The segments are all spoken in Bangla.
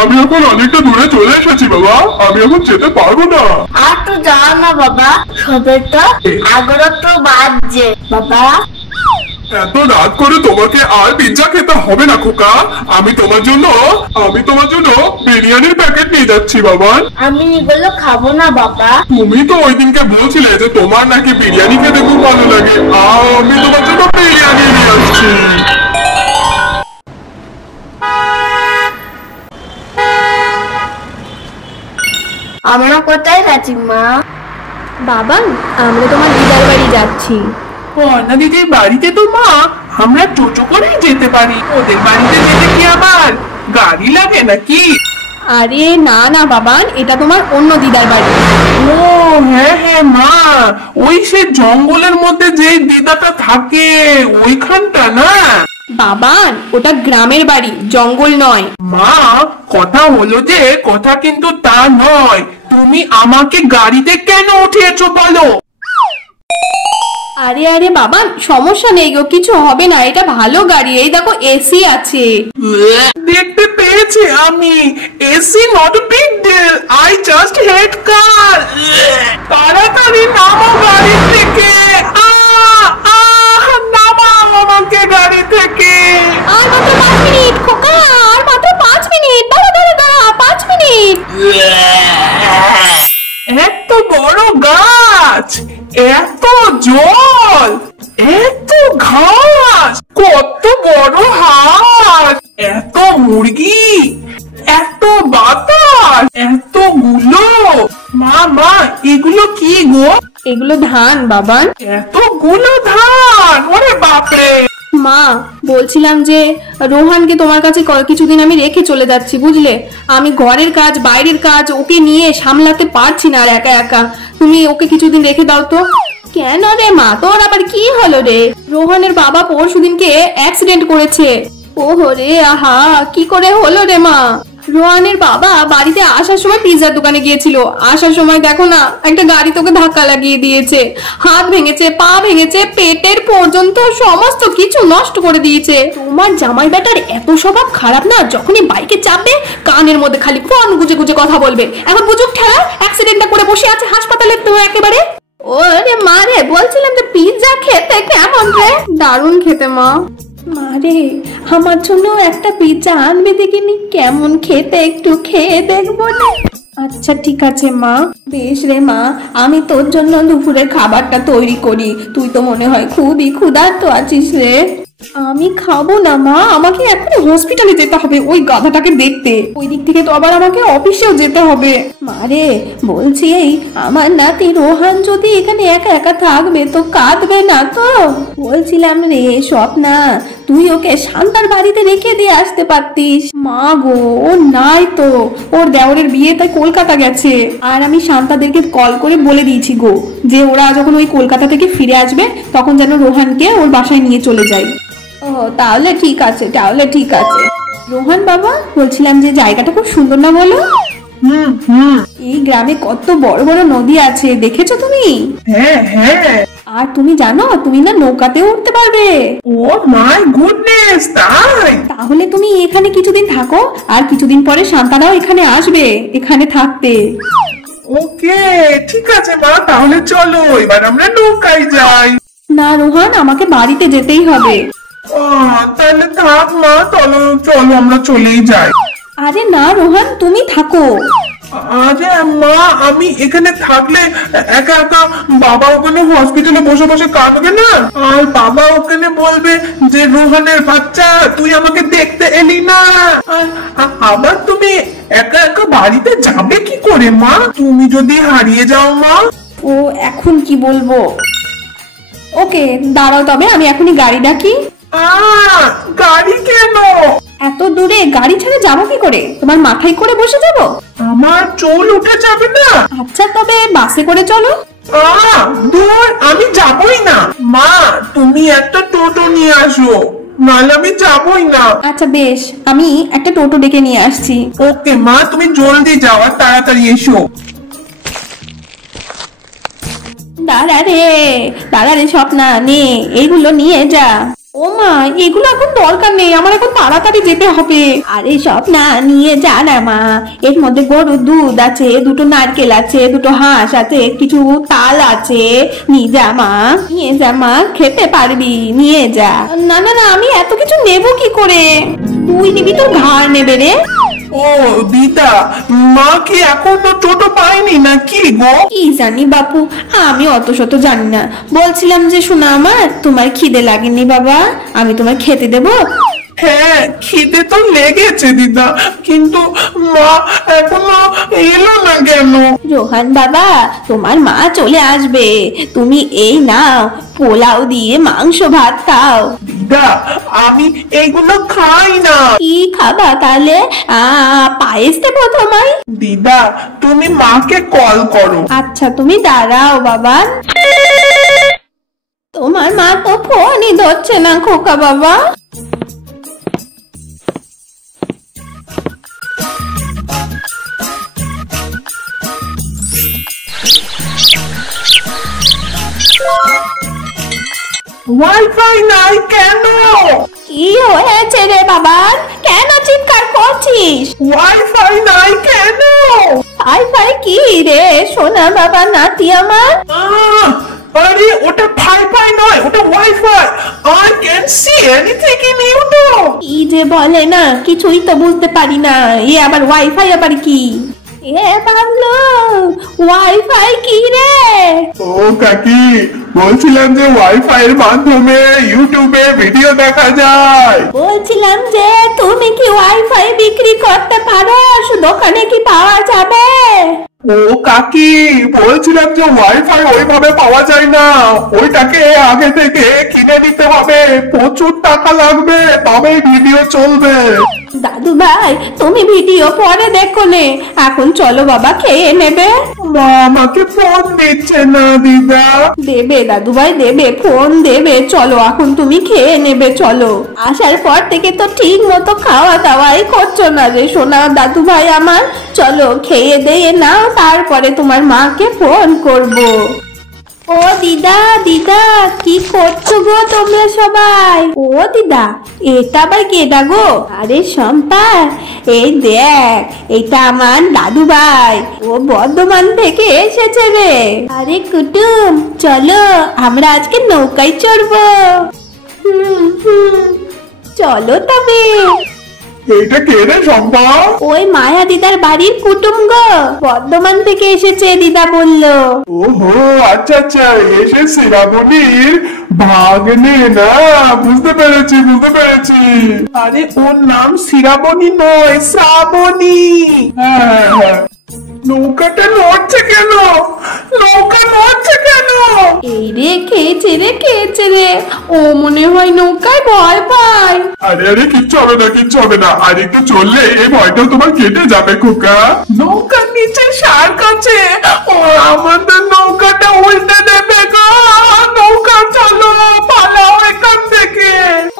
আমি এখন অনেকটা দূরে চলে এসেছি বাবা, আমি এখন যেতে পারবো না। আর তো যাও না বাবা, সবে তো 11টা বাজছে বাবা। এত রাত করে তোমাকে আর পিৎজা খেতে হবে না খোকা, আমি তোমার জন্য বিরিয়ানির প্যাকেট নিয়ে যাচ্ছি বাবা। আমি এগুলো খাবো না বাবা। তুমি তো ওই দিনকে বলছিলে যে তোমার নাকি বিরিয়ানি খেতে খুব ভালো লাগে, আমি তোমার জন্য বিরিয়ানি নিয়ে আসছি। আমরা কোথায় যাচ্ছি মা? বাবা, আমরা তোমার দিদার বাড়ি যাচ্ছি। পর্ণা দিদির বাড়িতে তো মা আমরা টোটো করেই যেতে পারি, ওদের বাড়িতে যেতে কি আবার গাড়ি লাগে নাকি? আরে না না বাবান, এটা তোমার অন্য দিদার বাড়ি। ও হ্যাঁ হ্যাঁ মা, ওই সে জঙ্গলের মধ্যে যে দিদাটা থাকে ওইখানটা না? বাবান, ওটা গ্রামের বাড়ি, জঙ্গল নয়। মা কথা হলো যে কথা কিন্তু তা নয়, তুমি আমাকে গাড়িতে কেন উঠিয়েছো বলো? আরে আরে বাবান, সমস্যা নেই গো, কিছু হবে না, এটা ভালো গাড়ি, এই দেখো এসি আছে। দেখতে পেয়েছি আমি, it's not big deal, I just had car. তাড়াতাড়ি নামো গাড়ি থেকে, নামাও আমাকে গাড়ি থেকে। আর মাত্র 5 মিনিট খোকা, আর মাত্র 5 মিনিট, দাঁড়া দাঁড়া দাঁড়া, 5 মিনিট। এত বড় গাছ, এত জল, এত ঘাস, কত বড় হাঁস, এত মুরগি, এত বাতাস, এতগুলো। মা এগুলো কি গো? এগুলো ধান বাবান। এতগুলো ধান, ওরে বাপরে। মা বলছিলাম যে রোহানকে তোমার কাছে কিছুদিন আমি রেখে চলে যাচ্ছি, বুঝলে? আমি ঘরের কাজ বাইরের কাজ ওকে নিয়ে সামলাতে পারছি না আর একা একা, তুমি ওকে কিছুদিন রেখে দাও তো। কেন রে মা, তোর আবার কি হলো রে? রোহানের বাবা পরশুদিনকে অ্যাক্সিডেন্ট করেছে। ওহো রে, আহা, কি করে হলো রে মা? রোহানের বাবা বাড়িতে আসার সময় পিৎজার দোকানে গিয়েছিল, আসার সময় দেখো না একটা গাড়ি তোকে ধাক্কা লাগিয়ে দিয়েছে, হাত ভেঙেছে, পা ভেঙেছে, পেটের পর্যন্ত সমস্ত কিছু নষ্ট করে দিয়েছে। তোমার জামাই বেটার এত স্বভাব খারাপ না, যখনই বাইকে চাপবে কানের মধ্যে খালি ফোন গুজে গুজে কথা বলবে। এখন বুঝুক ঠেলা, অ্যাক্সিডেন্টটা করে বসে আছে হাসপাতালে তো একেবারে। ওরে মা রে, বলছিলাম যে পিৎজা খেতে কেমন রে? দারুণ খেতে মা। মারে, আমার জন্য একটা পিৎজা আনবে দেখিনি, কেমন খেতে একটু খেয়ে দেখবো না? আচ্ছা ঠিক আছে মা। বেশ রে মা, আমি তোর জন্য দুপুরের খাবারটা তৈরি করি, তুই তো মনে হয় খুবই ক্ষুধার্ত আছিস রে। আমি খাবো না মা, আমাকে এখন হসপিটালে যেতে হবে ওই গাধাটাকে দেখতে, ওই দিক থেকে তো আবার আমাকে অফিসেও যেতে হবে। মারে বলছি, এই আমার নাতি রোহান যদি এখানে একা একা থাকবে তো কাঁদবে না তো? বলছিলাম রে স্বপ্না, তুই ওকে শান্তার বাড়িতে রেখে দিয়ে আসতে পারতিস। মা গো, ও নাই তো, ওর দেওরের বিয়ে তাই কলকাতা গেছে, আর আমি শান্তাদেরকে কল করে বলে দিয়েছি গো যে ওরা যখন ওই কলকাতা থেকে ফিরে আসবে তখন যেন রোহানকে ওর বাসায় নিয়ে চলে যায়। ও তাহলে ঠিক আছে, তাহলে ঠিক আছে। রোহান বাবা, বলছিলাম যে জায়গাটা খুব সুন্দর না বলো? এই গ্রামে কত বড় বড় নদী আছে, দেখেছো তুমি? হ্যাঁ হ্যাঁ। আর তুমি জানো তুমি না নৌকাতেও উঠতে পারবে। ও মাই গুডনেস, তাই? তাহলে তুমি এখানে কিছুদিন থাকো, আর কিছুদিন পরে শান্তারাও এখানে আসবে এখানে থাকতে। ওকে ঠিক আছে মা, তাহলে চলো এবার আমরা নৌকায় যাই। না রোহান, আমাকে বাড়িতে যেতেই হবে। তাহলে থাক মা, চলো চলো আমরা চলেই যাই। আরে না রোহান, তুমি থাকো। আরে মা, আমি এখানে থাকলে একা একা বাবা ওখানে হসপিটালে বসে বসে কাঁদবে না, আর বাবা ওখানে বলবে যে রোহানের বাচ্চা তুই আমাকে দেখতে এলি না, আবার তুমি একা একা বাড়িতে যাবে কি করে মা? তুমি যদি হারিয়ে যাও মা? ও এখন কি বলবো? ওকে দাঁড়াও, তবে আমি এখনই গাড়ি ডাকি। গাড়ি কেন? এত দূরে গাড়ি ছেড়ে যাবো কি করে? তোমার মাথায় করে বসে যাবো? আমার চুল উঠে যাবে না? আচ্ছা তবে বাসে করে চলো। দূর, আমি যাবই না মা, তুমি একটা টোটো নিয়ে আসো, নাহলে আমি যাবই না। আচ্ছা বেশ, আমি একটা টোটো ডেকে নিয়ে আসছি। ওকে মা, তুমি জলদি যাও আর তাড়াতাড়ি এসো। দাঁড়া রে স্বপ্না, নে এইগুলো নিয়ে যা। ও ও মা, এগুলো এখন দরকার নেই, আমার এখন তাড়াতাড়ি যেতে হবে। আরে সব না নিয়ে যা না মা, এর মধ্যে গরুর দুধ আছে, দুটো নারকেল আছে, দুটো হাঁস আছে, কিছু তাল আছে, নিয়ে যা মা, নিয়ে যা মা, খেতে পারবি, নিয়ে যা। না না না, আমি এত কিছু নেবো কি করে? তুই নিবি তো ধার নেবে রে। ও দিদা, মা কি এখনো টোটো পায়নি নাকি গো? কি জানি বাপু, আমি অত শত জানি না। বলছিলাম যে শোনা আমার, তোমার খিদে লাগেনি বাবা? আমি তোমার খেতে দেবো। হ্যাঁ, খিদে তো লেগেছে দিদা, কিন্তু মা এখনো এলো না কেন? রোহান বাবা, তোমার মা চলে আসবে, তুমি এই নাও পোলাও দিয়ে মাংস ভাত খাও। দিদা, আমি এইগুলো খাই না। কি খাবা তাহলে? পায়েস দেবো তোমায়। দিদা, তুমি মাকে কল করো। আচ্ছা তুমি দাঁড়াও বাবা। তোমার মা তো ফোনই ধরছে না খোকা বাবা। ওয়াইফাই নাই কেন? কি হয়েছে রে বাবা, কেন চিৎকার করছিস? ওয়াইফাই নাই কেন? আই কি রে সোনা বাবা নাতি আমার? আরে ওটা ফাইফাই নয়, ওটা wifi. I can see anything in YouTube. কি যে বলে না, কিছুই তো বুঝতে পারি না। এ আবার ওয়াইফাই আবার কি? এ বাবলু, ওয়াইফাই কি রে? ও কাকি, বলছিলাম যে ওয়াইফাই এর মাধ্যমে ইউটিউবে ভিডিও দেখা যায়। বলছিলাম যে তুমি কি ওয়াইফাই বিক্রি করতে পারো? দোকানে কি পাওয়া যাবে? ও কাকি, বলছিলাম যে ওয়াইফাই ওইভাবে পাওয়া যায় না, ওইটাকে আগে থেকে কিনে নিতে হবে, প্রচুর টাকা লাগবে, তবেই ভিডিও চলবে। দাদু ভাই, তুমি ভিডিও পরে দেখো নে, এখন চলো বাবা, খেয়ে নেবে। মা আমাকে ফোন দিচ্ছে না দিদা। দেবে দাদু ভাই দেবে, ফোন দেবে, চলো এখন তুমি খেয়ে নেবে, চলো। আসার পর থেকে তো ঠিক মতো খাওয়া দাওয়াই করছো না রে সোনা দাদু ভাই আমার। চলো খেয়ে দিয়ে নাও, তারপরে তোমার মাকে ফোন করবো। ও দিদা, দিদা কি করছো গো তোমরা সবাই? ও দিদা, এটা আবার কেডা গো? আরে শম্পা, এই দেখ, এটা আমার দাদু ভাই, ও বর্ধমান থেকে এসেছে রে। আরে কুটুম, চলো আমরা আজকে নৌকায় চড়বো। চলো তবে। এইটা কে রে শম্পা? ওই মায়া দিদার বাড়ির কুটুম গো, বর্ধমান থেকে এসেছে দিদা বললো। ওহো, আচ্ছা আচ্ছা, এসে শ্রাবণীর ভাগ্নে না, বুঝতে পেরেছি বুঝতে পেরেছি। আরে ওর নাম শ্রাবণী নয়, শ্রাবণী। হ্যাঁ হ্যাঁ হ্যাঁ। নৌকাটা নড়ছে কেন? নৌকা নড়ছে কেন? এই রে খেয়েছে রে, খেয়েছে রে, ও মনে হয় নৌকায় ভয় পায়। আরে আরে, কিচ্ছু হবে না কিচ্ছু হবে না, আর একটু চললে এই ভয়টাও তোমার কেটে যাবে খোকা। নৌকার নিচে শার্ক আছে, ও আমাদের নৌকাটা উল্টে দেবে গো। নৌকা চলো, পালাও এখান থেকে।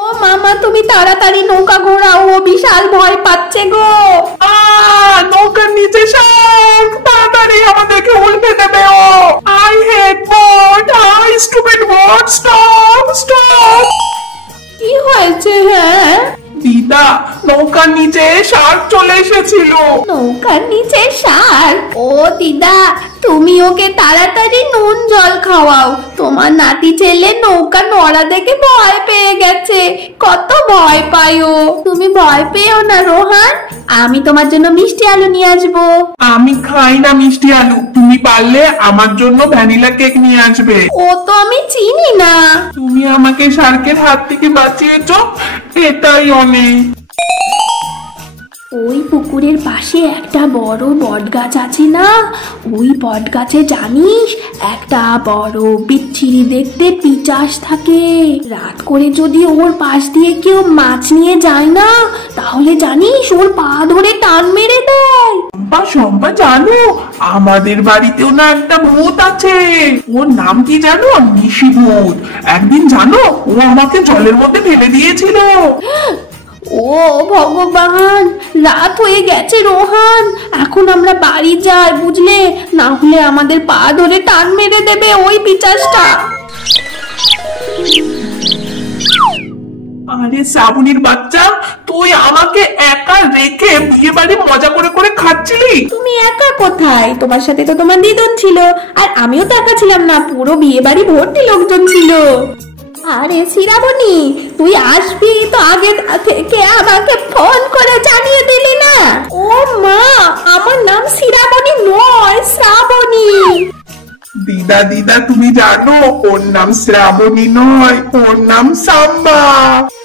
ও মামা, তুমি তাড়াতাড়ি নৌকা ঘোরাও, ও বিশাল ভয় পাচ্ছে গো। নৌকার নিচে শার্ক, তাড়াতাড়ি আমাদেরকে উল্টে দেবে ও। I hate boat, I stupid boat, stop stop. কি হয়েছে? হ্যাঁ দিদা, নৌকার নিচে শার্ক চলে এসেছিল। নৌকার নিচে সার? ও দিদা, তুমি ওকে তাড়াতাড়ি নুন জল খাওয়াও, তোমার নাতি ছেলে নৌকা নড়া দেখে ভয় পেয়ে গেছে, কত ভয় পায় ও। তুমি ভয় পেও না রোহান, আমি তোমার জন্য মিষ্টি আলু নিয়ে আসবো। আমি খাই না মিষ্টি আলু, তুমি পারলে আমার জন্য ভ্যানিলা কেক নিয়ে আসবে। ও তো আমি চিনি না। তুমি আমাকে শার্কের হাত থেকে বাঁচিয়েছো, এটাই অনেক। ওই পুকুরের পাশে একটা বড় বট গাছ আছে না, ওই বট গাছে জানিস একটা বড় বিচ্ছিরি দেখতে পিচাস থাকে। রাত করে যদি ওর পাশ দিয়ে কেউ মাছ নিয়ে যায় না, তাহলে জানিস ওর পা ধরে টান মেরে দেয়। শম্পা জানো, আমাদের বাড়িতেও না একটা ভূত আছে। ওর নাম কি জানো? নিশি ভূত। একদিন জানো, ও আমাকে জলের মধ্যে ফেলে দিয়েছিল। ও ভগবান, রাত হয়ে গেছে রোহান, এখন আমরা বাড়ি যাই বুঝলে, না হলে আমাদের পা ধরে টান মেরে দেবে ওই পিচাসটা। আরে শ্রাবণীর বাচ্চা, তুই আমাকে একা রেখে বিয়ে বাড়ি মজা করে করে খাচ্ছিলি? তুমি একা কোথায়? তোমার সাথে তো তোমার দিদুন ছিল, আর আমিও তো একা ছিলাম না, পুরো বিয়ে বাড়ি ভর্তি লোকজন ছিল। আরে শ্রাবণী, তুই আসবি তো আগে থেকে আমাকে ফোন করে জানিয়ে দিলি না? ও মা, আমার নাম শ্রাবণী নয়, শ্রাবণী। দিদা দিদা, তুমি জানো ওর নাম শ্রাবণী নয়, ওর নাম সাম্বা।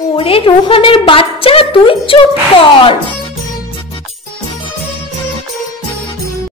ওরে রোহনের বাচ্চা, তুই চুপ কর।